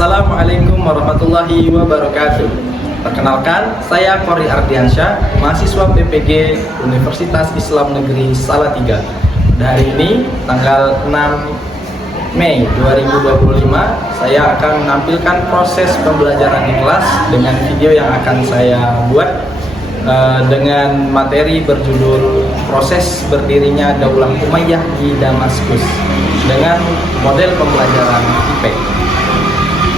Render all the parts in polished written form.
Assalamualaikum warahmatullahi wabarakatuh. Perkenalkan, saya Kori Ardiansyah, mahasiswa PPG Universitas Islam Negeri Salatiga. Hari ini, tanggal 6 Mei 2025, saya akan menampilkan proses pembelajaran di kelas dengan video yang akan saya buat dengan materi berjudul proses berdirinya Daulah Umayyah di Damaskus dengan model pembelajaran IPEK.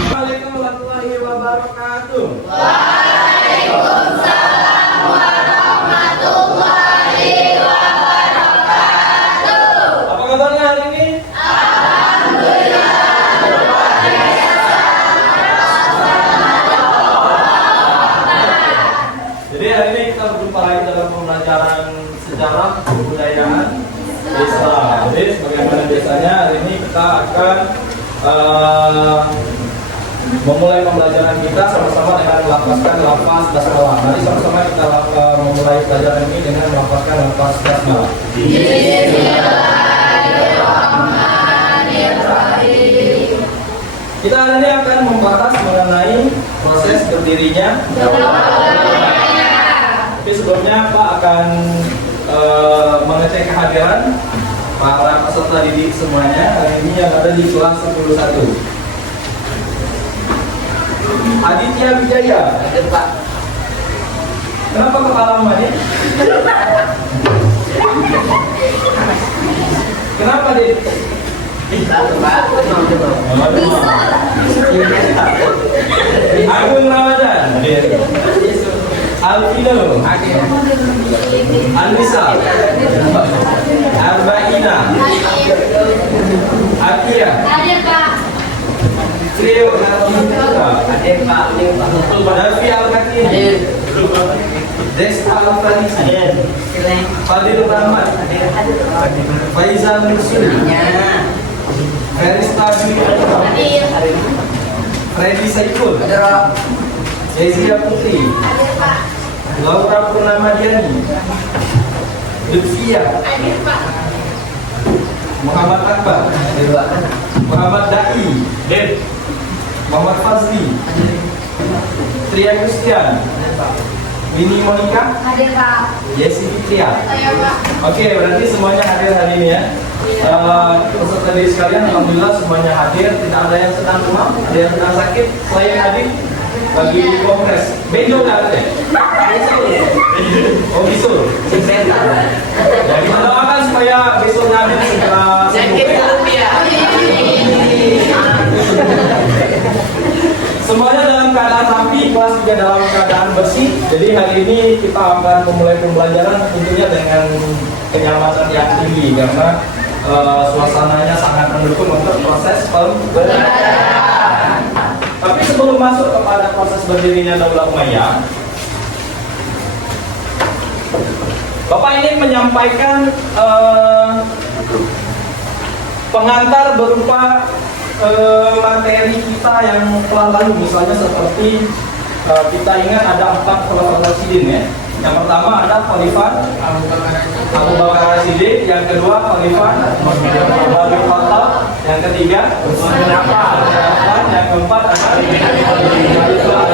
Assalamualaikum warahmatullahi wabarakatuh. Waalaikumsalam warahmatullahi wabarakatuh. Apa kabarnya hari ini? Alhamdulillah. Jadi hari ini kita berjumpa lagi dalam pembelajaran sejarah kebudayaan Islam. Jadi sebagaimana biasanya hari ini kita akan memulai pembelajaran kita sama-sama dengan melafazkan lafaz basmalah. Mari sama-sama kita memulai pelajaran ini dengan melafazkan lafaz basmalah. Bismillahirrahmanirrahim. Kita hari ini akan membahas mengenai proses berdirinya. Tapi sebelumnya Pak akan mengecek kehadiran para peserta didik semuanya hari ini yang ada di kelas 11. Aditya Wijaya. Pak. Kenapa kepalamannya? Kenapa Dit? Agung Ramadan. Alvino. Anissa. Arbaina. Akia. Ada Pak. Trio Natifah. Davi Al-Kakim. Desta Al-Farisi. Fadil Rahmat. Faizal Nursul. Ferista Dwi. Hadir. Freddy Saiful. Ada Zezia Putri. Hadir Pak. Laura Purnamadiani. Lutfia. Hadir Pak. Muhammad Akbar. Muhammad Dai. Muhammad Fazli. Tria Christian. Winnie Monica. Hadir Pak. Yesi Fitria. Saya Pak. Oke, berarti semuanya hadir hari ini ya. Peserta didik sekalian, alhamdulillah semuanya hadir. Tidak ada yang sedang demam, ada yang sedang sakit. Selain hadir bagi kongres. Bejo nggak ada? Oh bisul. Jadi mendoakan supaya besoknya hadir segera sembuh. Semuanya dalam keadaan rapi, kelas juga dalam keadaan bersih. Jadi hari ini kita akan memulai pembelajaran tentunya dengan kenyamanan yang tinggi karena suasananya sangat mendukung untuk proses pembelajaran. Tapi sebelum masuk kepada proses berdirinya Daulah Umayyah, Bapak ini menyampaikan pengantar berupa materi kita yang telah lalu, misalnya seperti kita ingat ada 4 Khulafaur Rasyidin ya. Yang pertama ada Khalifah Abu Bakar As-Siddiq, yang kedua Khalifah Umar bin Khattab, yang ketiga Utsman bin Affan, yang keempat adalah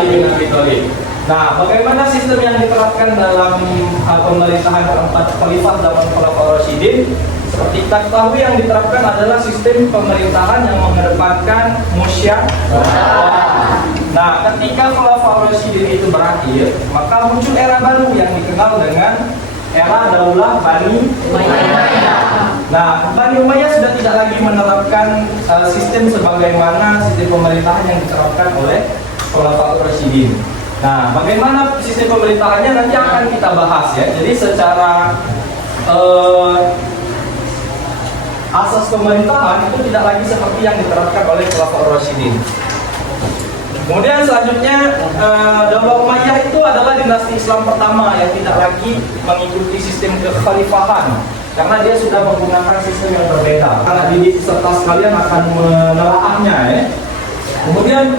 Ali bin Abi Thalib. Nah, bagaimana sistem yang diterapkan dalam pemerintahan keempat Khalifah zaman Khulafaur Rasyidin? Seperti kita ketahui yang diterapkan adalah sistem pemerintahan yang mengedepankan musyawarah. Nah, ketika Khulafaur Rasyidin itu berakhir, maka muncul era baru yang dikenal dengan era Daulah Bani Umayyah. Nah, Bani Umayyah sudah tidak lagi menerapkan sistem sebagaimana sistem pemerintahan yang diterapkan oleh Khulafaur Rasyidin. Nah, bagaimana sistem pemerintahannya nanti akan kita bahas ya. Jadi secara asas pemerintahan itu tidak lagi seperti yang diterapkan oleh Khulafaur Rasyidin. Kemudian selanjutnya Daulah Umayyah itu adalah dinasti Islam pertama yang tidak lagi mengikuti sistem kekhalifahan karena dia sudah menggunakan sistem yang berbeda. Karena didik serta sekalian akan menelaahnya ya. Kemudian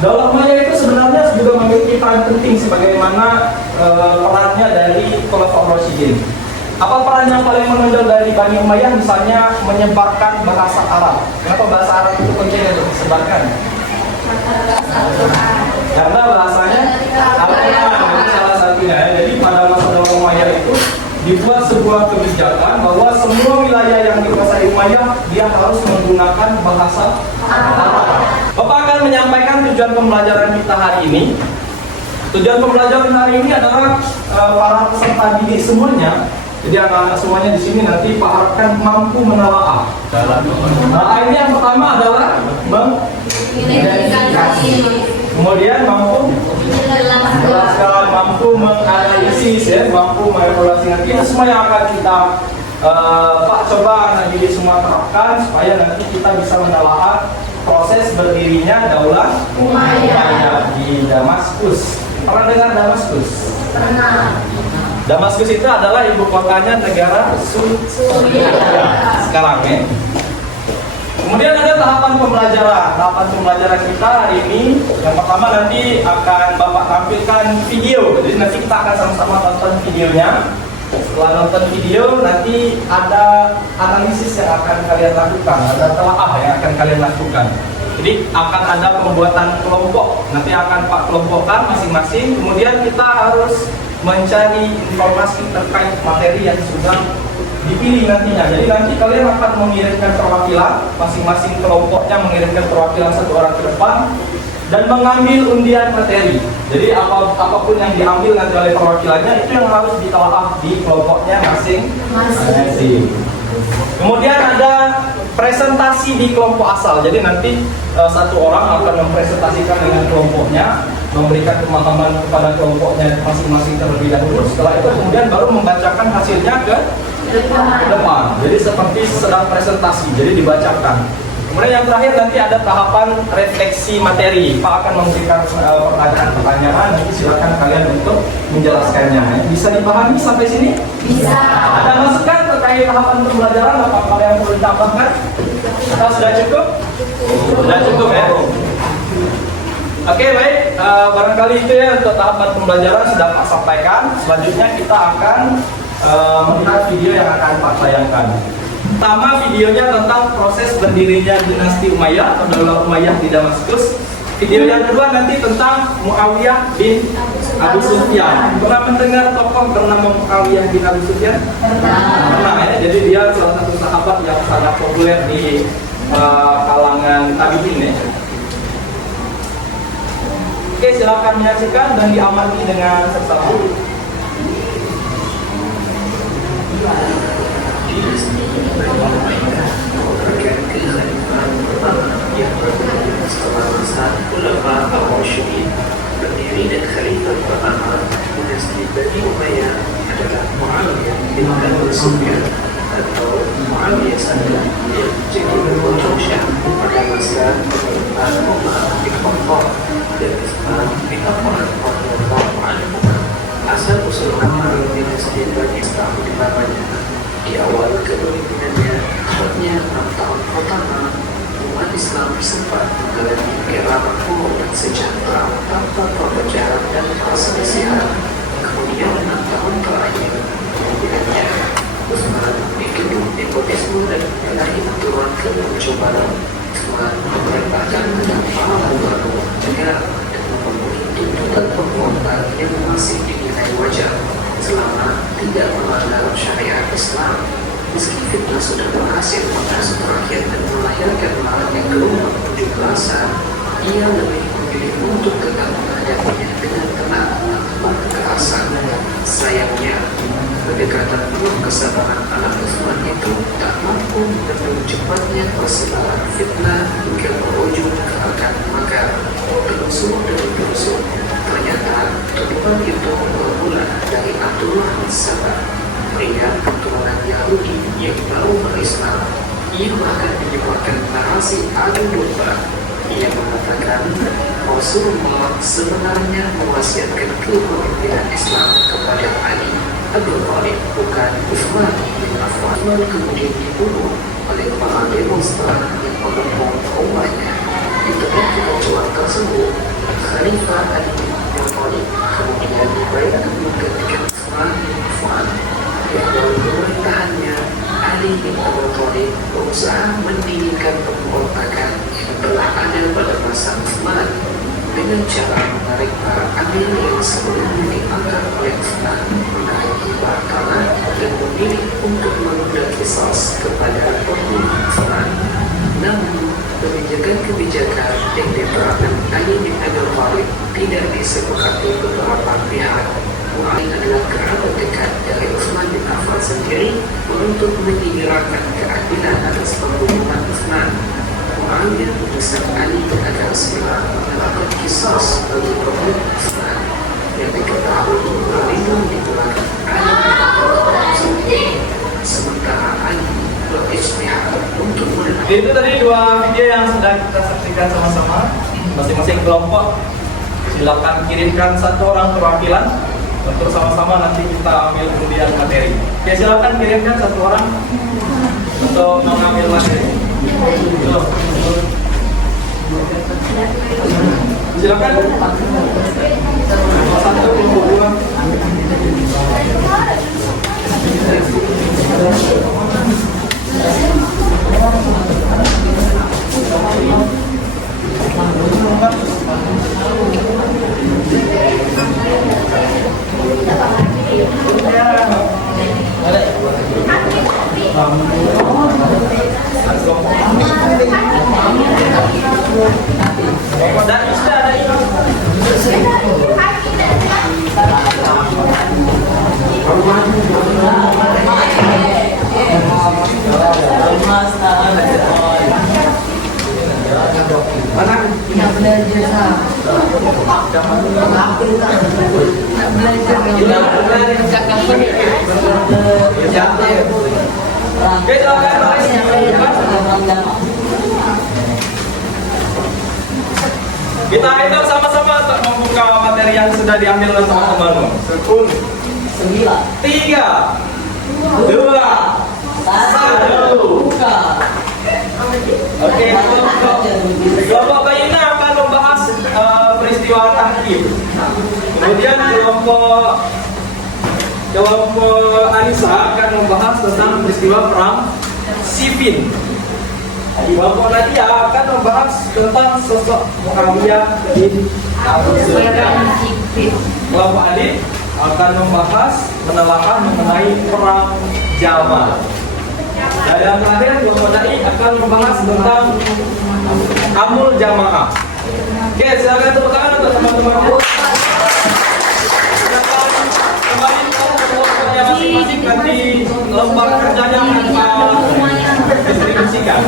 Daulah Umayyah itu sebenarnya juga memiliki peran penting sebagaimana perannya dari Khulafaur Rasyidin. Apa peran yang paling menonjol dari Bani Umayyah? Misalnya menyebarkan bahasa Arab. Kenapa bahasa Arab itu penting untuk disebarkan? Karena bahasanya Al-Quran itu salah satunya. Jadi pada masa Daulah Umayyah itu dibuat sebuah kebijakan bahwa semua wilayah yang dikuasai Umayyah dia harus menggunakan bahasa Arab. Bapak akan menyampaikan tujuan pembelajaran kita hari ini. Tujuan pembelajaran hari ini adalah para peserta didik semuanya. Jadi anak-anak semuanya di sini nanti Pak harapkan mampu menelaah. Nah, ini yang pertama adalah mengidentifikasi, kemudian mampu menjelaskan, mampu menganalisis, ya, mampu mengevaluasi. Itu semua yang akan kita Pak coba anak didik semua terapkan supaya nanti kita bisa menelaah proses berdirinya Daulah Umayyah di Damaskus. Pernah dengar Damaskus? Pernah. Damaskus itu adalah ibu kotanya negara Suriah sekarang, ya. Kemudian ada tahapan pembelajaran. Tahapan pembelajaran kita hari ini yang pertama nanti akan Bapak tampilkan video. Jadi nanti kita akan sama-sama tonton videonya. Setelah nonton video nanti ada analisis yang akan kalian lakukan, ada telaah yang akan kalian lakukan. Jadi akan ada pembuatan kelompok. Nanti akan Pak kelompokkan masing-masing. Kemudian kita harus mencari informasi terkait materi yang sudah dipilih nantinya. Jadi nanti kalian akan mengirimkan perwakilan, masing-masing kelompoknya mengirimkan perwakilan satu orang ke depan dan mengambil undian materi. Jadi apapun yang diambil nanti oleh perwakilannya itu yang harus ditelaah di kelompoknya masing-masing. Kemudian ada presentasi di kelompok asal. Jadi nanti satu orang akan mempresentasikan dengan kelompoknya, memberikan pemahaman kepada kelompoknya masing-masing terlebih dahulu. Setelah itu kemudian baru membacakan hasilnya ke depan. Jadi seperti sedang presentasi, jadi dibacakan. Kemudian yang terakhir nanti ada tahapan refleksi materi. Pak akan memberikan pertanyaan-pertanyaan. Nanti silakan kalian untuk menjelaskannya. Bisa dipahami sampai sini? Bisa. Ada masukan terkait tahapan pembelajaran? Apa yang perlu ditambahkan? Atau sudah cukup? Sudah cukup, ya. Oke, baik. Barangkali itu ya untuk tahapan pembelajaran sudah Pak sampaikan. Selanjutnya kita akan melihat video yang akan Pak sayangkan. Pertama, videonya tentang proses berdirinya dinasti Umayyah atau Daulah Umayyah di Damaskus. Video yang kedua nanti tentang Muawiyah bin Abu Sufyan. Pernah mendengar tokoh bernama Muawiyah bin Abu Sufyan? Pernah, ya. Jadi dia salah satu sahabat yang sangat populer di kalangan tabi'in, ya. Oke, silakan menyaksikan dan diamati dengan seksama. Yang berbeda setelah masa ulama Ar-Rasyidin berdiri dan khalifah pertama dinasti Bani Umayyah adalah Muawiyah bin Abu Sufyan atau Muawiyah I yang jadi berwujud Syam pada masa pemerintahan Umar bin Khattab dan Utsman bin Affan radhiyallahu anhu. Asal usul nama dinasti Bani Islam di namanya. Di awal kepemimpinannya, tepatnya 6 tahun pertama, umat Islam sempat mengalami era makmur dan sejahtera tanpa perpecahan dan perselisihan. Kemudian 6 tahun terakhir, kepemimpinannya, Utsman dikebut nepotisme dan menyalahi aturan kebercobalan. Utsman memerintahkan para baru negara dan memenuhi tuntutan pemberontak yang masih dinilai wajar selama tidak melanggar syariat Islam. Meski fitnah sudah berhasil menghasut rakyat dan melahirkan maraknya gelombang unjuk rasa, ia lebih memilih untuk tetap menghadapinya dengan tenang tanpa kekerasan. Sayangnya, pendekatan penuh kesabaran anak Utsman itu tak mampu membendung cepatnya persebaran fitnah hingga berujung ke akar makar. Telusur demi telusur, ternyata tuduhan itu bermula dari Abdullah bin Sabah, pria keturunan Yahudi yang baru berislam. Ia bahkan menyebarkan narasi adu domba. Ia mengatakan Rasulullah sebenarnya mewasiatkan kepemimpinan Islam kepada Ali Abu Thalib, bukan Utsman bin Affan. Kemudian dibunuh oleh para demonstran yang mengepung rumahnya. Di tengah kekacauan tersebut, Khalifah Ali bin Abi Thalib kemudian dibayarkan menggantikan Utsman bin Affan. Dalam pemerintahannya, Ali bin Abi Thalib berusaha mendinginkan pemberontakan yang telah ada pada masa Utsman dengan cara menarik para amil yang sebelumnya diangkat oleh Utsman menarik para tanah dan memilih untuk menunda kisos kepada pembunuh Utsman. Namun, kebijakan yang diterapkan Ali bin Abi Thalib tidak disepakati beberapa pihak. Muawiyah adalah kerabat dekat dari Utsman bin Affan sendiri untuk menyegerakan keadilan atas pembunuhan Utsman. Muawiyah mendesak Ali agar segera melakukan kisos bagi pembunuh Utsman yang diketahui berlindung di belakang Ali bin Abi Thalib. Sementara Ali beristihad untuk Itu tadi dua video yang sudah kita saksikan sama-sama. Masing-masing kelompok silakan kirimkan satu orang perwakilan untuk sama-sama nanti kita ambil undian materi. Oke, silakan kirimkan satu orang untuk mengambil materi. Silakan. Satu kelompok dua. Kita hitung sama-sama untuk membuka materi yang sudah diambil oleh teman-teman. 10, 3, 2, 1. Oke, kelompok Baina akan membahas peristiwa tahkim. Kemudian kelompok Anissa akan membahas tentang peristiwa perang Siffin. Kelompok Nadia akan membahas tentang sosok Muawiyah bin Abi Sufyan. Kelompok Adit akan membahas penelaahan mengenai perang Jamal. Dan yang terakhir kelompok Dai akan membahas tentang Amul Jamaah. Oke, silakan tepuk tangan untuk teman-teman. Silakan kembali ke kelompoknya masing-masing, nanti lembar kerjanya akan distribusikan.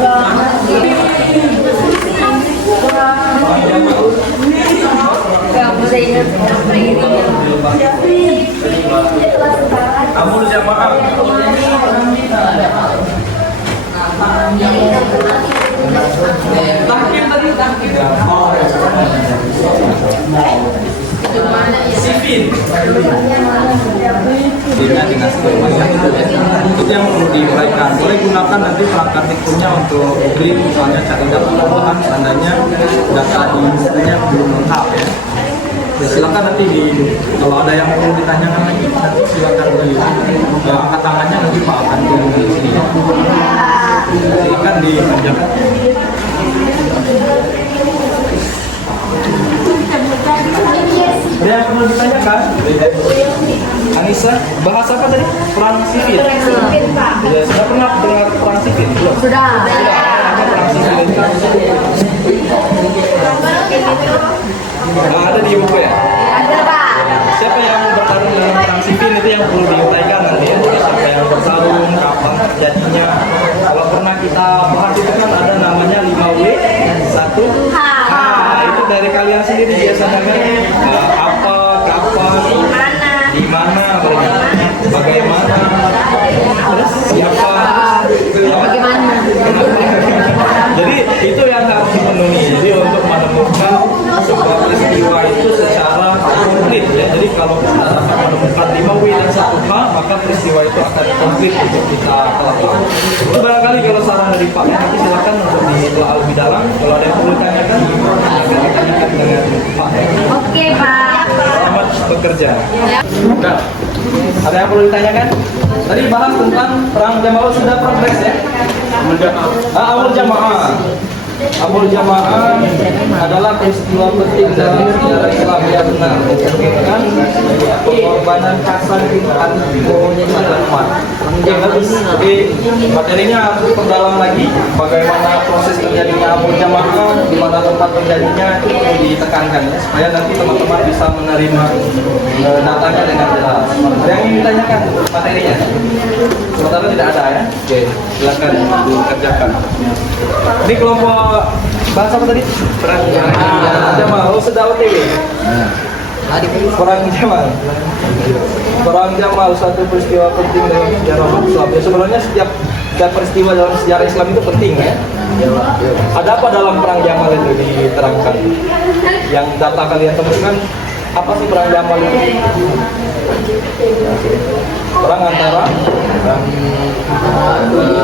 Amul Jamaah. Tahkim tadi tahkim. Siffin. Itu yang perlu diuraikan. Boleh gunakan nanti perangkat tikungnya untuk klik, misalnya cari data tambahan, tandanya data di misalnya belum lengkap ya. Silakan nanti kalau ada yang perlu ditanyakan lagi, nanti silakan angkat tangannya, nanti Pak akan tunggu di sini. Silakan dipanjangkan. Ada yang perlu ditanyakan? Anissa, bahas apa tadi? Perang Siffin. Ya, sudah pernah dengar perang Siffin? Belum? Sudah. Apa perang Siffin itu? Ada di buku ya? Ada, Pak. Siapa yang bertarung dalam perang Siffin itu yang perlu diuraikan nanti ya? Siapa yang bertarung, kapan terjadinya? Kalau pernah kita bahas itu kan ada namanya 5W, 1 H. Itu dari kalian sendiri biasa namanya apa, kapan, di mana, bagaimana, terus siapa, Bagaimana? Jadi itu yang harus dipenuhi. Jadi untuk menemukan sebuah peristiwa itu secara komplit ya. Jadi kalau kita dapat menemukan 5W dan 1H, maka peristiwa itu akan komplit untuk kita pelajari. Itu barangkali kalau saran dari Pak, nanti silakan untuk ditelaah lebih dalam. Kalau ada yang perlu ditanyakan, akan ditanyakan dengan Pak. Oke, Pak. Selamat bekerja. Nah, ada yang perlu ditanyakan? Tadi bahas tentang perang Jamal, sudah progres ya? Amul Jamaah. Amul Jamaah adalah peristiwa penting dalam sejarah Islam yang benar, mencerminkan pengorbanan kasar hati pada umat. Oke, materinya harus diperdalam lagi bagaimana proses terjadinya Amul Jamaah, di mana tempat terjadinya itu perlu ditekankan ya, supaya nanti teman-teman bisa menerima datanya dengan jelas. Ada yang ingin ditanyakan materinya? Sementara tidak ada ya. Oke, silakan dikerjakan. Ini kelompok bahasa apa tadi? Perang Jamal. Oh, sudah OTW. Perang Jamal. Perang Jamal satu peristiwa penting dalam sejarah Islam. Ya, sebenarnya setiap peristiwa dalam sejarah Islam itu penting ya. Ada apa dalam perang Jamal itu diterangkan? Yang data kalian temukan apa sih perang Jamal itu? Perang antara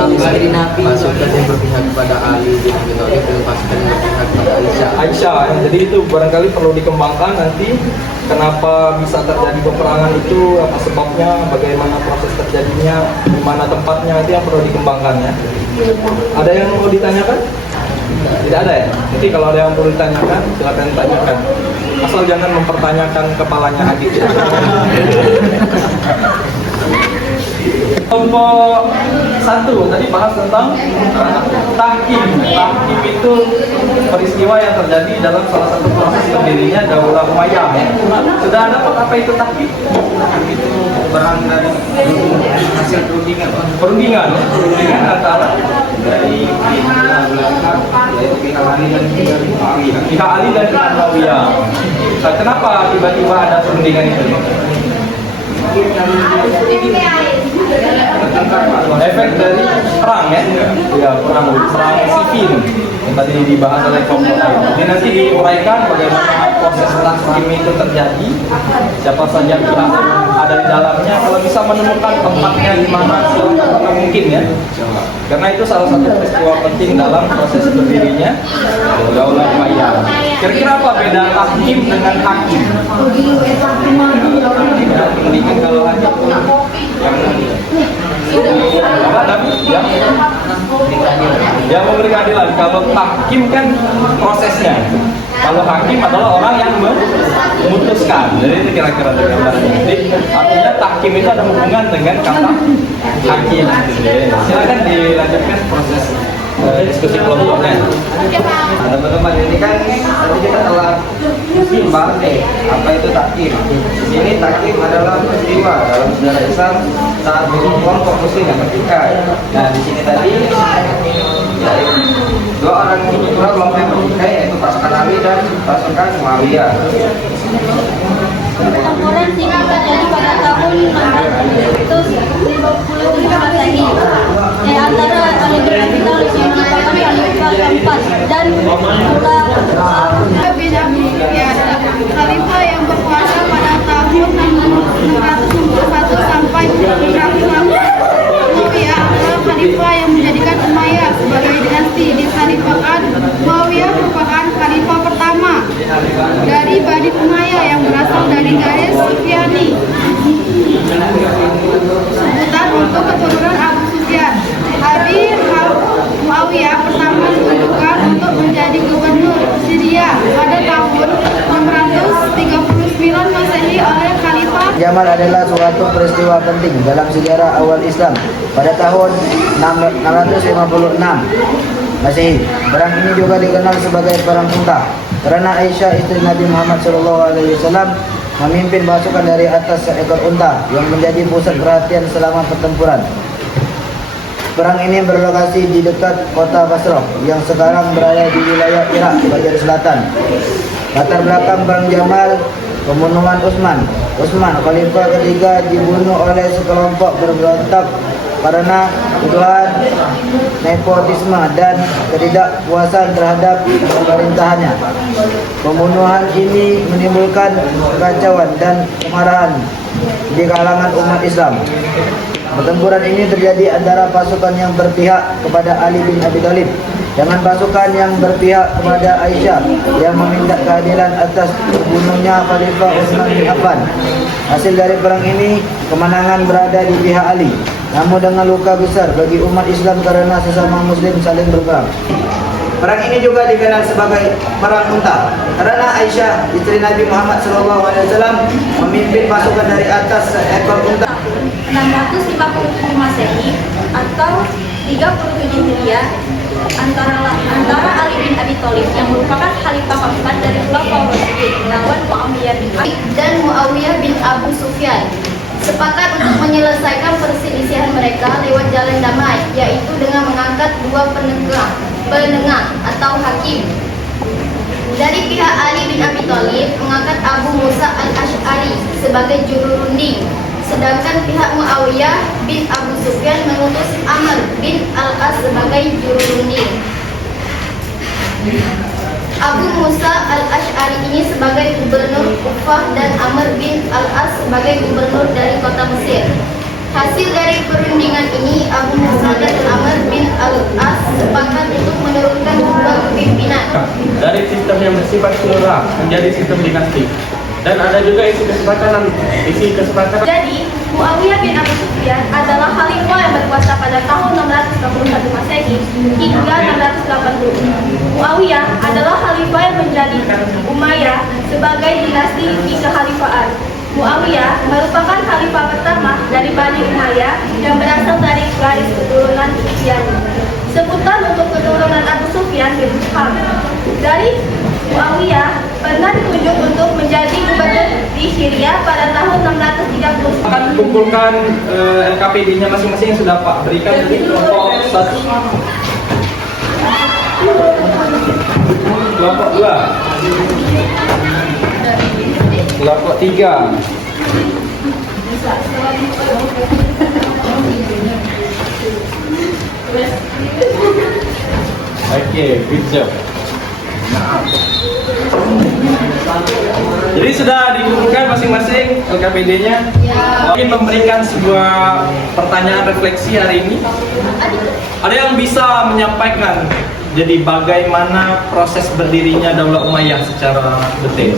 istri Nabi pasukan yang berpihak kepada Ali bin Abi Thalib dan pasukan yang berpihak kepada Aisyah. Jadi itu barangkali perlu dikembangkan nanti kenapa bisa terjadi peperangan itu, apa sebabnya, bagaimana proses terjadinya, di mana tempatnya, itu yang perlu dikembangkan ya. Ada yang mau ditanyakan? Tidak ada ya? Jadi kalau ada yang perlu ditanyakan, silakan tanyakan. Asal jangan mempertanyakan kepalanya Adit ya. Kelompok 1 tadi bahas tentang tahkim. Tahkim itu peristiwa yang terjadi dalam salah satu proses berdirinya Daulah Umayyah. Sudah ada apa itu tahkim? Itu berang dari hasil perundingan antara dari pihak Ali dan pihak Muawiyah. Nah, kenapa tiba-tiba ada perundingan itu? Efek dari perang ya, perang sipil yang tadi dibahas oleh kelompok lain. Ini nanti diuraikan bagaimana proses tahkim itu terjadi, siapa saja pihak yang ada di dalamnya, kalau bisa menemukan tempatnya di mana mungkin ya. Karena itu salah satu peristiwa penting dalam proses berdirinya Daulah Umayyah. Kira-kira apa beda tahkim dengan hakim? Mendingan kalau hakim yang memberi keadilan. Kalau tahkim kan prosesnya, kalau hakim adalah orang yang memutuskan. Jadi itu kira-kira gambarannya. Jadi artinya tahkim itu ada hubungan dengan kata hakim. Silakan dilanjutkan proses diskusi kelompoknya. Teman-teman, ini kan tadi kita telah simbang apa itu tahkim. Di sini tahkim adalah peristiwa dalam sejarah Islam saat kelompok muslim yang bertikai. Nah, di sini tadi dua orang kelompok yang bertikai, yaitu pasukan Ali dan pasukan Muawiyah. Pertempuran singkat terjadi pada tahun 650 Masehi antara Ali bin Abi Thalib yang merupakan khalifah keempat dan Mullah bin Abi Sufyan, khalifah yang berkuasa pada tahun 661 sampai 600. Muawiyah adalah khalifah yang menjadikan Umayyah sebagai dinasti di Khalifahan. Muawiyah merupakan khalifah pertama dari Bani Umayyah yang berasal dari garis Sufyani. Sebutan untuk keturunan Abu Sufyan. Abi Muawiyah pertama ditunjukkan untuk menjadi gubernur Syria pada tahun 639 Masehi oleh Khalifah Jamal adalah suatu peristiwa penting dalam sejarah awal Islam pada tahun 656 Masehi. Perang ini juga dikenal sebagai Perang Unta karena Aisyah istri Nabi Muhammad SAW memimpin pasukan dari atas seekor unta yang menjadi pusat perhatian selama pertempuran. Perang ini berlokasi di dekat kota Basrah yang sekarang berada di wilayah Irak bagian selatan. Latar belakang Perang Jamal, pembunuhan Utsman, khalifah ketiga, dibunuh oleh sekelompok berontak karena tuduhan nepotisme dan ketidakpuasan terhadap pemerintahannya. Pembunuhan ini menimbulkan kekacauan dan kemarahan di kalangan umat Islam. Pertempuran ini terjadi antara pasukan yang berpihak kepada Ali bin Abi Thalib dengan pasukan yang berpihak kepada Aisyah yang meminta keadilan atas terbunuhnya Khalifah Utsman bin Affan. Hasil dari perang ini, kemenangan berada di pihak Ali, namun dengan luka besar bagi umat Islam karena sesama muslim saling berperang. Perang ini juga dikenal sebagai Perang Unta karena Aisyah, istri Nabi Muhammad SAW, memimpin pasukan dari atas seekor unta. 650 Masehi atau 37 Hijriah antara Ali bin Abi Thalib yang merupakan khalifah keempat dari Khulafaur Rasyidin melawan Muawiyah bin dan Muawiyah bin Abu Sufyan sepakat untuk menyelesaikan perselisihan mereka lewat jalan damai, yaitu dengan mengangkat dua penengah atau hakim. Dari pihak Ali bin Abi Thalib mengangkat Abu Musa al-Ash'ari sebagai juru runding, sedangkan pihak Muawiyah bin Abu Sufyan mengutus Amr bin al-As sebagai juru runding. Abu Musa al-Ash'ari ini sebagai gubernur Kufah dan Amr bin al-As sebagai gubernur dari kota Mesir. Hasil dari perundingan ini, Abu Musa dan Amr bin al-As sepakat untuk menurunkan dua kepimpinan dari sistem yang bersifat plural menjadi sistem dinasti. Dan ada juga isi kesepakatan. Jadi, Muawiyah bin Abu Sufyan adalah khalifah yang berkuasa pada tahun 691 Masehi hingga 680. Muawiyah adalah khalifah yang menjadi Umayyah sebagai dinasti di kekhalifahan. Muawiyah merupakan khalifah pertama dari Bani Umayyah yang berasal dari garis keturunan Sufyan. Sebutan untuk keturunan Abu Sufyan bin Harb. Dari Muawiyah pernah ditunjuk untuk menjadi gubernur di Syria pada tahun 630. Akan kumpulkan LKPD-nya masing-masing yang sudah Pak berikan di kelompok 1, kelompok 2, kelompok 3. Oke, good job. Jadi sudah dikumpulkan masing-masing LKPD-nya. Mungkin memberikan sebuah pertanyaan refleksi hari ini. Ada yang bisa menyampaikan jadi bagaimana proses berdirinya Daulah Umayyah secara detail?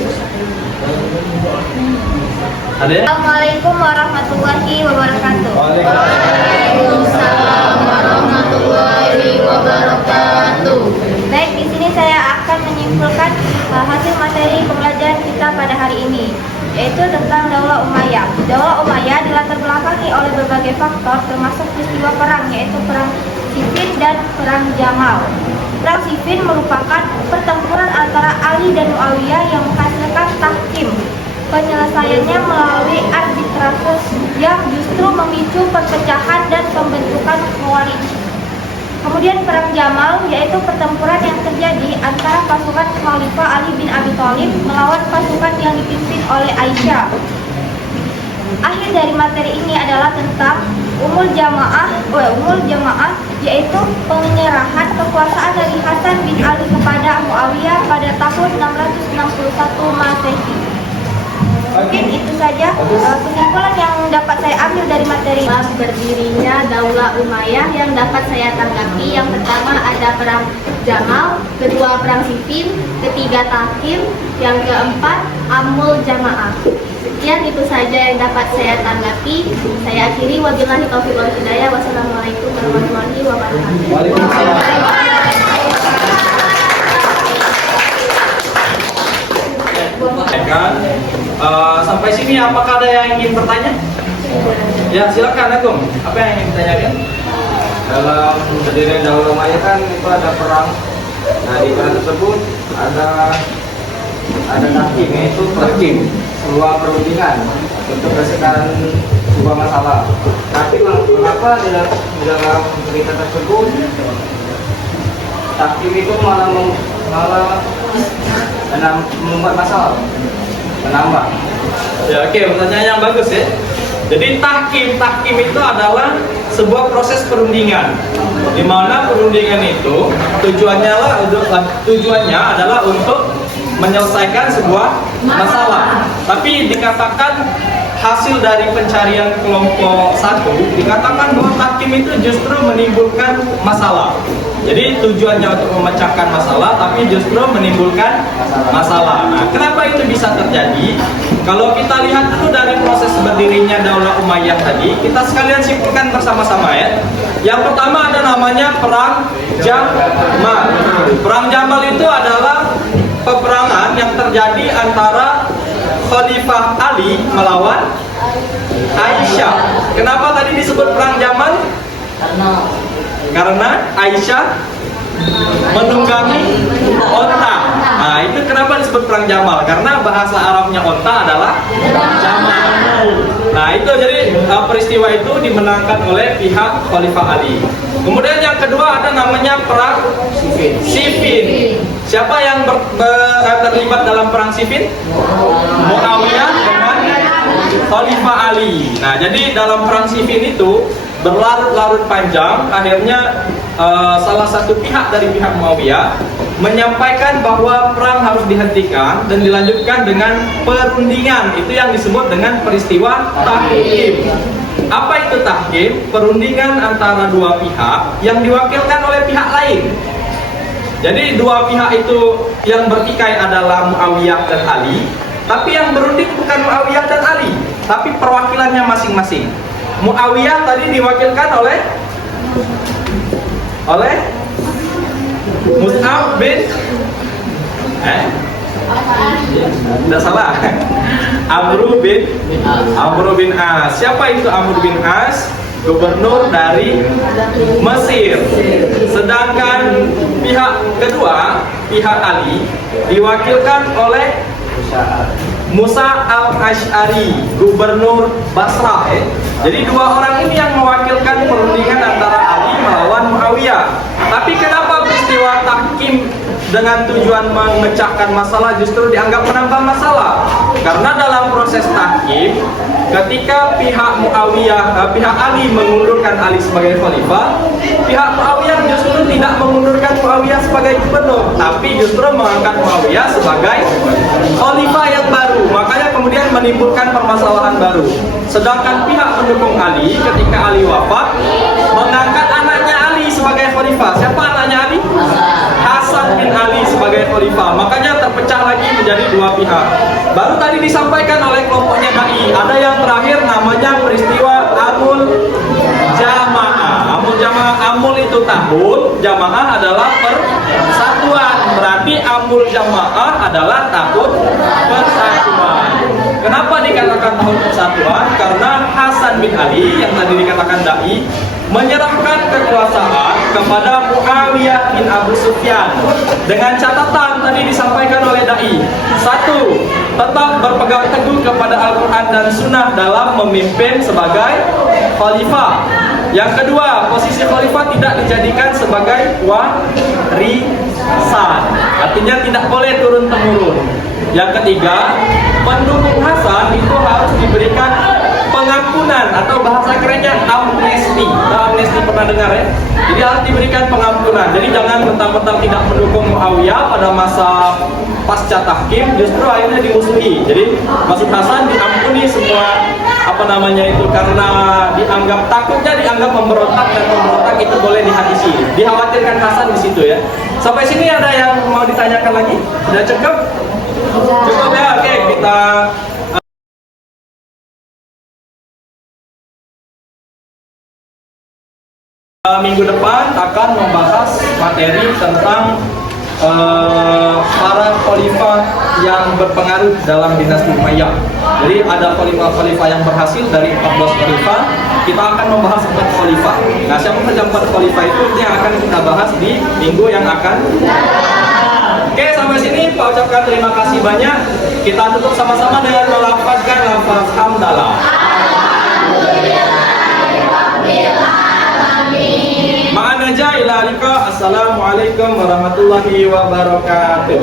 Ada ya? Assalamualaikum warahmatullahi wabarakatuh. Waalaikumsalam warahmatullahi wabarakatuh. Baik, di sini saya akan menyimpulkan hasil materi pembelajaran kita pada hari ini, yaitu tentang Daulah Umayyah. Daulah Umayyah dilatar belakangi oleh berbagai faktor, termasuk peristiwa perang, yaitu perang Siffin dan perang Jamal. Perang Siffin merupakan pertempuran antara Ali dan Muawiyah yang menghasilkan tahkim. Penyelesaiannya melalui arbitrase yang justru memicu perpecahan dan pembentukan koalisi. Kemudian perang Jamal, yaitu pertempuran yang terjadi antara pasukan Khalifah Ali bin Abi Thalib melawan pasukan yang dipimpin oleh Aisyah. Akhir dari materi ini adalah tentang Umul Jamaah, yaitu penyerahan kekuasaan dari Hasan bin Ali kepada Muawiyah pada tahun 661 Masehi. Mungkin itu saja kesimpulan yang dapat saya ambil dari materi. Berdirinya Daulah Umayyah yang dapat saya tanggapi, yang pertama ada perang Jamal, kedua perang Siffin, ketiga Tahkim, yang keempat Amul Jamaah. Sekian itu saja yang dapat saya tanggapi. Saya akhiri, wabillahi taufiq wal hidayah. Wassalamualaikum warahmatullahi wabarakatuh. Waalaikumsalam. Sampai sini apakah ada yang ingin bertanya? Ya, silakan Agung. Apa yang ingin ditanyakan? Dalam pendirian Daulah Umayyah kan itu ada perang. Nah, di perang tersebut ada tahkim, yaitu sebuah perundingan untuk menyelesaikan sebuah masalah. Tapi mengapa di dalam cerita tersebut tahkim itu malah membuat masalah, menambah? Ya, oke, pertanyaan yang bagus ya. Jadi tahkim itu adalah sebuah proses perundingan, di mana perundingan itu tujuannya adalah untuk menyelesaikan sebuah masalah. Tapi dikatakan hasil dari pencarian kelompok 1 dikatakan bahwa tahkim itu justru menimbulkan masalah. Jadi tujuannya untuk memecahkan masalah, tapi justru menimbulkan masalah. Nah, kenapa itu bisa terjadi? Kalau kita lihat dulu dari proses berdirinya Daulah Umayyah tadi, kita sekalian simpulkan bersama-sama ya. Yang pertama ada namanya Perang Jamal. Perang Jamal itu adalah peperangan yang terjadi antara Khalifah Ali melawan Aisyah. Kenapa tadi disebut Perang Jamal? Karena Aisyah menunggangi onta. Nah, itu kenapa disebut Perang Jamal? Karena bahasa Arabnya onta adalah Jamal. Nah, itu jadi peristiwa itu dimenangkan oleh pihak Khalifah Ali. Kemudian yang kedua ada namanya Perang Siffin. Siapa yang terlibat dalam Perang Siffin? Muawiyah dengan Khalifah Ali. Nah, jadi dalam Perang Siffin itu berlarut-larut panjang. Akhirnya salah satu pihak dari pihak Muawiyah menyampaikan bahwa perang harus dihentikan dan dilanjutkan dengan perundingan. Itu yang disebut dengan peristiwa tahkim. Apa itu tahkim? Perundingan antara dua pihak yang diwakilkan oleh pihak lain. Jadi dua pihak itu yang bertikai adalah Muawiyah dan Ali, tapi yang berunding bukan Muawiyah dan Ali, tapi perwakilannya masing-masing. Muawiyah tadi diwakilkan oleh Mus'ab bin tidak salah, Amr bin As. Siapa itu Amr bin As? Gubernur dari Mesir. Sedangkan pihak kedua, pihak Ali, diwakilkan oleh Musa al-Ash'ari, Gubernur Basrah. Jadi dua orang ini yang mewakilkan perundingan antara Ali melawan Muawiyah. Tapi kenapa peristiwa tahkim dengan tujuan memecahkan masalah justru dianggap menambah masalah? Karena dalam proses tahkim, ketika pihak pihak Ali mengundurkan Ali sebagai khalifah, pihak Muawiyah justru tidak mengundurkan Muawiyah sebagai gubernur, tapi justru mengangkat Muawiyah sebagai khalifah yang baru. Makanya kemudian menimbulkan permasalahan baru. Sedangkan pihak pendukung Ali ketika Ali wafat mengangkat anaknya Ali sebagai khalifah. Siapa anaknya Ali? Hasan bin Ali sebagai khalifah. Makanya terpecah lagi menjadi dua pihak. Baru tadi disampaikan oleh kelompoknya dai. Ada yang terakhir namanya peristiwa Amul Jamaah. Amul itu tahun, jamaah adalah persatuan. Berarti Amul Jamaah adalah tahun persatuan. Kenapa dikatakan tahun persatuan? Karena Hasan bin Ali yang tadi dikatakan dai menyerahkan kekuasaan kepada Muawiyah bin Abu Sufyan dengan catatan tadi disampaikan oleh dai. Satu, tetap berpegang teguh kepada Al-Quran dan Sunnah dalam memimpin sebagai khalifah. Yang kedua, posisi khalifah tidak dijadikan sebagai warisan, artinya tidak boleh turun-temurun. Yang ketiga, pendukung Hasan itu harus diberikan pengampunan atau bahasa kerennya amnesti. Amnesti pernah dengar ya? Jadi harus diberikan pengampunan. Jadi jangan mentang-mentang tidak mendukung Muawiyah pada masa pasca tahkim, justru akhirnya dimusuhi. Jadi Masud Hasan diampuni semua karena takutnya dianggap memberontak, dan pemberontak itu boleh dihabisi. Dikhawatirkan Hasan di situ ya. Sampai sini ada yang mau ditanyakan lagi? Sudah cukup? Cukup ya, oke, kita minggu depan akan membahas materi tentang para khalifah yang berpengaruh dalam dinasti Umayyah. Jadi ada khalifah-khalifah yang berhasil dari 14 khalifah. Kita akan membahas 4 khalifah. Nah, siapa saja 4 khalifah itu yang akan kita bahas di minggu yang akan. Oke, sampai sini Pak ucapkan terima kasih banyak. Kita tutup sama-sama dengan melafazkan lafaz hamdalah. Ma'anaja ila liqa. Assalamualaikum warahmatullahi wabarakatuh.